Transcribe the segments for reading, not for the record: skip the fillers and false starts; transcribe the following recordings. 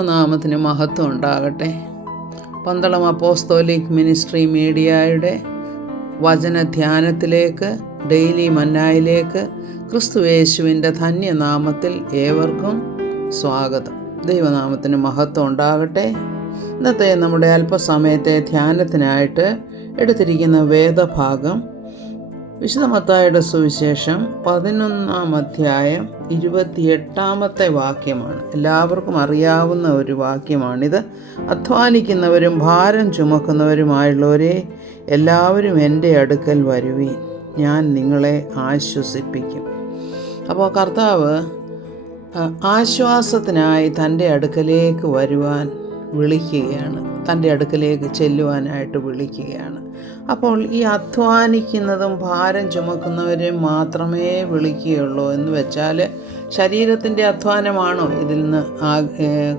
നാമത്തിന് മഹത്വം ഉണ്ടാകട്ടെ. പന്തളം അപ്പോസ്തോലിക് മിനിസ്ട്രി മീഡിയയുടെ വചനധ്യാനത്തിലേക്ക്, ഡെയിലി മന്നായിലേക്ക് ക്രിസ്തുയേശുവിൻ്റെ ധന്യനാമത്തിൽ ഏവർക്കും സ്വാഗതം. ദൈവനാമത്തിന് മഹത്വം ഉണ്ടാകട്ടെ. ഇന്നത്തെ നമ്മുടെ അല്പസമയത്തെ ധ്യാനത്തിനായിട്ട് എടുത്തിരിക്കുന്ന വേദഭാഗം വിശുദ്ധ മത്തായിയുടെ സുവിശേഷം 11-ാം അധ്യായം 28-ാമത്തെ വാക്യമാണ്. എല്ലാവർക്കും അറിയാവുന്ന ഒരു വാക്യമാണിത്. അധ്വാനിക്കുന്നവരും ഭാരം ചുമക്കുന്നവരുമായുള്ളവരെ എല്ലാവരും എൻ്റെ അടുക്കൽ വരുവീൻ, ഞാൻ നിങ്ങളെ ആശ്വസിപ്പിക്കും. അപ്പോൾ കർത്താവ് ആശ്വാസത്തിനായി തൻ്റെ അടുക്കലേക്ക് വരുവാൻ വിളിക്കുകയാണ്, തൻ്റെ അടുക്കലേക്ക് ചെല്ലുവാനായിട്ട് വിളിക്കുകയാണ്. അപ്പോൾ ഈ അധ്വാനിക്കുന്നതും ഭാരം ചുമക്കുന്നവരെയും മാത്രമേ വിളിക്കുകയുള്ളൂ എന്ന് വെച്ചാൽ ശരീരത്തിൻ്റെ അധ്വാനമാണോ ഇതിൽ നിന്ന്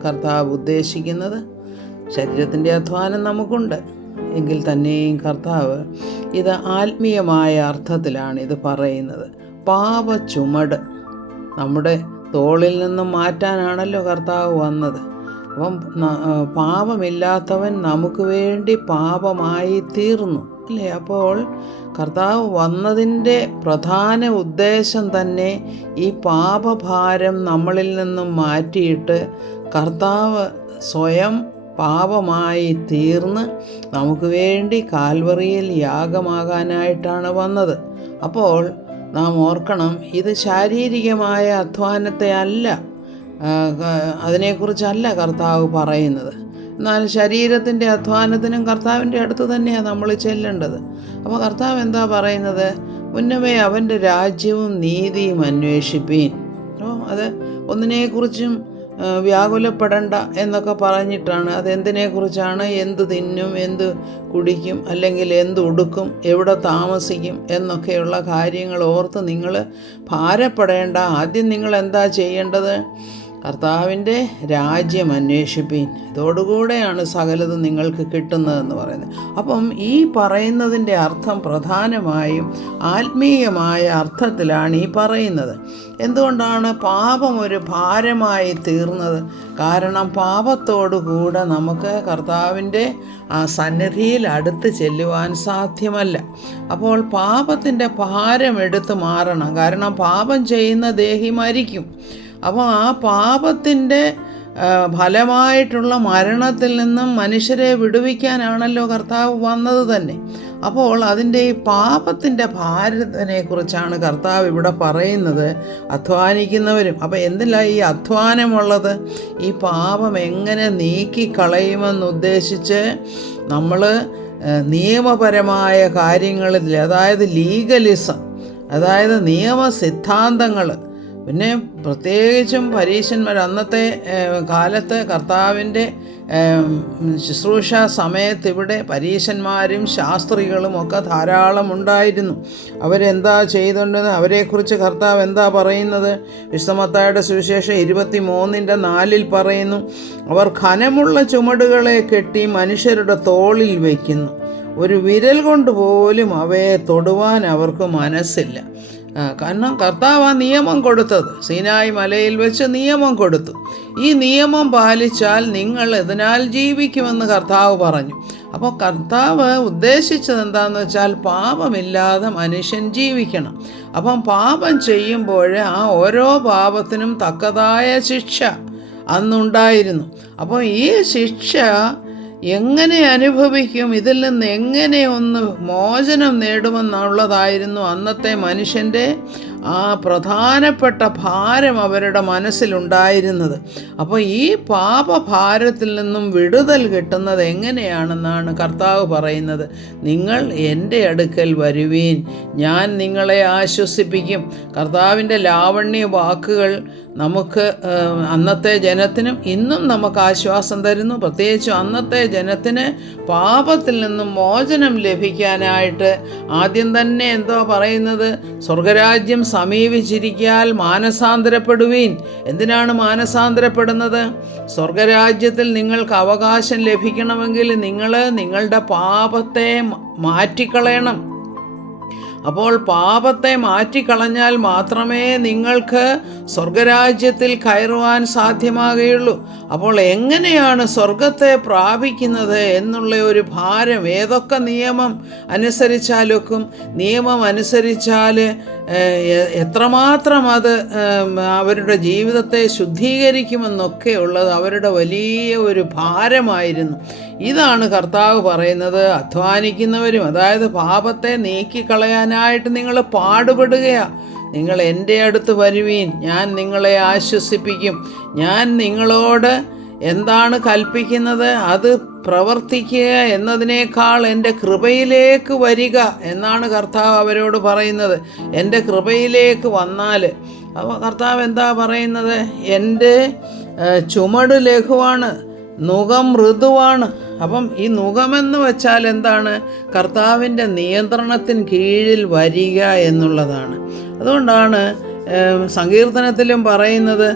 കർത്താവ് ഉദ്ദേശിക്കുന്നത്? ശരീരത്തിൻ്റെ അധ്വാനം നമുക്കുണ്ട് എങ്കിൽ തന്നെയും കർത്താവ് ഇത് ആത്മീയമായ അർത്ഥത്തിലാണ് ഇത് പറയുന്നത്. പാപ ചുമട് നമ്മുടെ തോളിൽ നിന്നും മാറ്റാനാണല്ലോ കർത്താവ് വന്നത്. അപ്പം പാപമില്ലാത്തവൻ നമുക്ക് വേണ്ടി പാപമായി തീർന്നു, അല്ലേ? അപ്പോൾ കർത്താവ് വന്നതിൻ്റെ പ്രധാന ഉദ്ദേശം തന്നെ ഈ പാപഭാരം നമ്മളിൽ നിന്നും മാറ്റിയിട്ട് കർത്താവ് സ്വയം പാപമായി തീർന്ന് നമുക്ക് വേണ്ടി കാൽവറിയിൽ യാഗമാകാനായിട്ടാണ് വന്നത്. അപ്പോൾ നാം ഓർക്കണം, ഇത് ശാരീരികമായ അധ്വാനത്തെ അല്ല, അതിനെക്കുറിച്ചല്ല കർത്താവ് പറയുന്നത്. എന്നാൽ ശരീരത്തിൻ്റെ അധ്വാനത്തിനും കർത്താവിൻ്റെ അടുത്ത് തന്നെയാണ് നമ്മൾ ചെല്ലേണ്ടത്. അപ്പോൾ കർത്താവ് എന്താ പറയുന്നത്? മുന്നമേ അവൻ്റെ രാജ്യവും നീതിയും അന്വേഷിപ്പീൻ. അത് ഒന്നിനെക്കുറിച്ചും വ്യാകുലപ്പെടണ്ട എന്നൊക്കെ പറഞ്ഞിട്ടാണ്. അതെന്തിനെക്കുറിച്ചാണ്? എന്ത് തിന്നും, എന്ത് കുടിക്കും, അല്ലെങ്കിൽ എന്ത് ഉടുക്കും, എവിടെ താമസിക്കും എന്നൊക്കെയുള്ള കാര്യങ്ങൾ ഓർത്ത് നിങ്ങൾ ഭാരപ്പെടേണ്ട. ആദ്യം നിങ്ങൾ എന്താ ചെയ്യേണ്ടത്? കർത്താവിൻ്റെ രാജ്യം അന്വേഷിപ്പീൻ, ഇതോടുകൂടെയാണ് സകലതും നിങ്ങൾക്ക് കിട്ടുന്നതെന്ന് പറയുന്നത്. അപ്പം ഈ പറയുന്നതിൻ്റെ അർത്ഥം പ്രധാനമായും ആത്മീയമായ അർത്ഥത്തിലാണ് ഈ പറയുന്നത്. എന്തുകൊണ്ടാണ് പാപം ഒരു ഭാരമായി തീർന്നത്? കാരണം പാപത്തോടുകൂടെ നമുക്ക് കർത്താവിൻ്റെ ആ സന്നിധിയിൽ അടുത്ത് ചെല്ലുവാൻ സാധ്യമല്ല. അപ്പോൾ പാപത്തിൻ്റെ ഭാരം എടുത്ത് മാറണം. കാരണം പാപം ചെയ്യുന്ന ദേഹി മരിക്കും. അപ്പോൾ ആ പാപത്തിൻ്റെ ഫലമായിട്ടുള്ള മരണത്തിൽ നിന്നും മനുഷ്യരെ വിടുവിക്കാനാണല്ലോ കർത്താവ് വന്നത് തന്നെ. അപ്പോൾ അതിൻ്റെ ഈ പാപത്തിൻ്റെ ഭാരത്തിനെക്കുറിച്ചാണ് കർത്താവ് ഇവിടെ പറയുന്നത്. അധ്വാനിക്കുന്നവരും. അപ്പോൾ എന്തിലാണ് ഈ അധ്വാനമുള്ളത്? ഈ പാപം എങ്ങനെ നീക്കിക്കളയുമെന്നുദ്ദേശിച്ച് നമ്മൾ നിയമപരമായ കാര്യങ്ങളിൽ, അതായത് ലീഗലിസം, അതായത് നിയമസിദ്ധാന്തങ്ങൾ, പിന്നെ പ്രത്യേകിച്ചും പരീശന്മാർ അന്നത്തെ കാലത്ത് കർത്താവിൻ്റെ ശുശ്രൂഷ സമയത്ത് ഇവിടെ പരീശന്മാരും ശാസ്ത്രികളും ഒക്കെ ധാരാളം ഉണ്ടായിരുന്നു. അവരെന്താ ചെയ്തുകൊണ്ടെന്ന് അവരെക്കുറിച്ച് കർത്താവ് എന്താ പറയുന്നത്? വിശുദ്ധ മത്തായിയുടെ സുവിശേഷം 23:4 പറയുന്നു, അവർ ഘനമുള്ള ചുമടുകളെ കെട്ടി മനുഷ്യരുടെ തോളിൽ വയ്ക്കുന്നു, ഒരു വിരൽ കൊണ്ട് പോലും അവയെ തൊടുവാൻ അവർക്ക് മനസ്സില്ല. കാരണം കർത്താവ് ആ നിയമം കൊടുത്തത്, സീനായി മലയിൽ വെച്ച് നിയമം കൊടുത്തു. ഈ നിയമം പാലിച്ചാൽ നിങ്ങൾ ഇതിനാൽ ജീവിക്കുമെന്ന് കർത്താവ് പറഞ്ഞു. അപ്പോൾ കർത്താവ് ഉദ്ദേശിച്ചത് എന്താണെന്ന് വെച്ചാൽ പാപമില്ലാതെ മനുഷ്യൻ ജീവിക്കണം. അപ്പം പാപം ചെയ്യുമ്പോൾ ആ ഓരോ പാപത്തിനും തക്കതായ ശിക്ഷ അന്നുണ്ടായിരുന്നു. അപ്പോൾ ഈ ശിക്ഷ എങ്ങനെ അനുഭവിക്കും, ഇതിൽ നിന്ന് എങ്ങനെ ഒന്ന് മോചനം നേടുമെന്നുള്ളതായിരുന്നു അന്നത്തെ മനുഷ്യൻ്റെ ആ പ്രധാനപ്പെട്ട ഭാരം അവരുടെ മനസ്സിലുണ്ടായിരുന്നത്. അപ്പോൾ ഈ പാപഭാരത്തിൽ നിന്നും വിടുതൽ കിട്ടുന്നത് എങ്ങനെയാണെന്നാണ് കർത്താവ് പറയുന്നത്. നിങ്ങൾ എൻ്റെ അടുക്കൽ വരുവീൻ, ഞാൻ നിങ്ങളെ ആശ്വസിപ്പിക്കും. കർത്താവിൻ്റെ ലാവണ്യ വാക്കുകൾ നമുക്ക് അന്നത്തെ ജനത്തിനും ഇന്നും നമുക്ക് ആശ്വാസം തരുന്നു. പ്രത്യേകിച്ചും അന്നത്തെ ജനത്തിന് പാപത്തിൽ നിന്നും മോചനം ലഭിക്കാനായിട്ട് ആദ്യം തന്നെ എന്തോ പറയുന്നത്? സ്വർഗരാജ്യം സമീപിച്ചിരിക്കാൽ മാനസാന്തരപ്പെടുവീൻ. എന്തിനാണ് മാനസാന്തരപ്പെടുന്നത്? സ്വർഗരാജ്യത്തിൽ നിങ്ങൾക്ക് അവകാശം ലഭിക്കണമെങ്കിൽ നിങ്ങൾ നിങ്ങളുടെ പാപത്തെ മാറ്റിക്കളയണം. അപ്പോൾ പാപത്തെ മാറ്റിക്കളഞ്ഞാൽ മാത്രമേ നിങ്ങൾക്ക് സ്വർഗരാജ്യത്തിൽ കയറുവാൻ സാധ്യമാകുകയുള്ളൂ. അപ്പോൾ എങ്ങനെയാണ് സ്വർഗത്തെ പ്രാപിക്കുന്നത് എന്നുള്ള ഒരു ഭാരം ഏതൊക്കെ നിയമം അനുസരിച്ചാലൊക്കും, നിയമം അനുസരിച്ചാൽ എത്രമാത്രം അത് അവരുടെ ജീവിതത്തെ ശുദ്ധീകരിക്കുമെന്നൊക്കെ ഉള്ളത് അവരുടെ വലിയ ഒരു ഭാരമായിരുന്നു. ഇതാണ് കർത്താവ് പറയുന്നത്. അധ്വാനിക്കുന്നവരും, അതായത് പാപത്തെ നീക്കിക്കളയാനായിട്ട് നിങ്ങൾ പാടുപെടുകയാണ്. നിങ്ങൾ എൻ്റെ അടുത്ത് വരുവീൻ, ഞാൻ നിങ്ങളെ ആശ്വസിപ്പിക്കും. ഞാൻ നിങ്ങളോട് എന്താണ് കൽപ്പിക്കുന്നത് അത് പ്രവർത്തിക്കുക എന്നതിനേക്കാൾ എൻ്റെ കൃപയിലേക്ക് വരിക എന്നാണ് കർത്താവ് അവരോട് പറയുന്നത്. എൻ്റെ കൃപയിലേക്ക് വന്നാൽ, അപ്പോൾ കർത്താവ് എന്താ പറയുന്നത്? എൻ്റെ ചുമട് ലഘുവാണ്, നുകം മൃദുവാണ്. അപ്പം ഈ നുകമെന്ന് വെച്ചാൽ എന്താണ്? കർത്താവിൻ്റെ നിയന്ത്രണത്തിന് കീഴിൽ വരിക എന്നുള്ളതാണ്. അതുകൊണ്ടാണ് സങ്കീർത്തനത്തിലും പറയുന്നത്,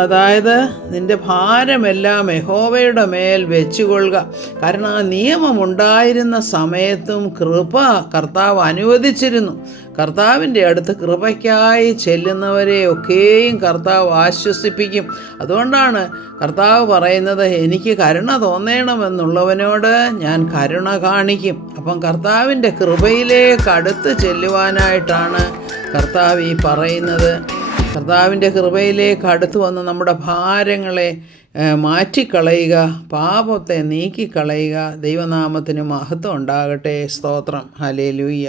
അതായത് നിൻ്റെ ഭാരമെല്ലാം യഹോവയുടെ മേൽ വെച്ചുകൊള്ളുക. കാരണം ആ നിയമമുണ്ടായിരുന്ന സമയത്തും കൃപ കർത്താവ് അനുവദിച്ചിരുന്നു. കർത്താവിൻ്റെ അടുത്ത് കൃപയ്ക്കായി ചെല്ലുന്നവരെയൊക്കെയും കർത്താവ് ആശ്വസിപ്പിക്കും. അതുകൊണ്ടാണ് കർത്താവ് പറയുന്നത്, എനിക്ക് കരുണ തോന്നണമെന്നുള്ളവനോട് ഞാൻ കരുണ കാണിക്കും. അപ്പം കർത്താവിൻ്റെ കൃപയിലേക്ക് അടുത്ത് ചെല്ലുവാനായിട്ടാണ് കർത്താവ് ഈ പറയുന്നത്. കർത്താവിൻ്റെ കൃപയിലേക്ക് അടുത്ത് വന്ന് നമ്മുടെ ഭാരങ്ങളെ മാറ്റിക്കളയുക, പാപത്തെ നീക്കിക്കളയുക. ദൈവനാമത്തിന് മഹത്വം ഉണ്ടാകട്ടെ. സ്തോത്രം. ഹല്ലേലൂയ.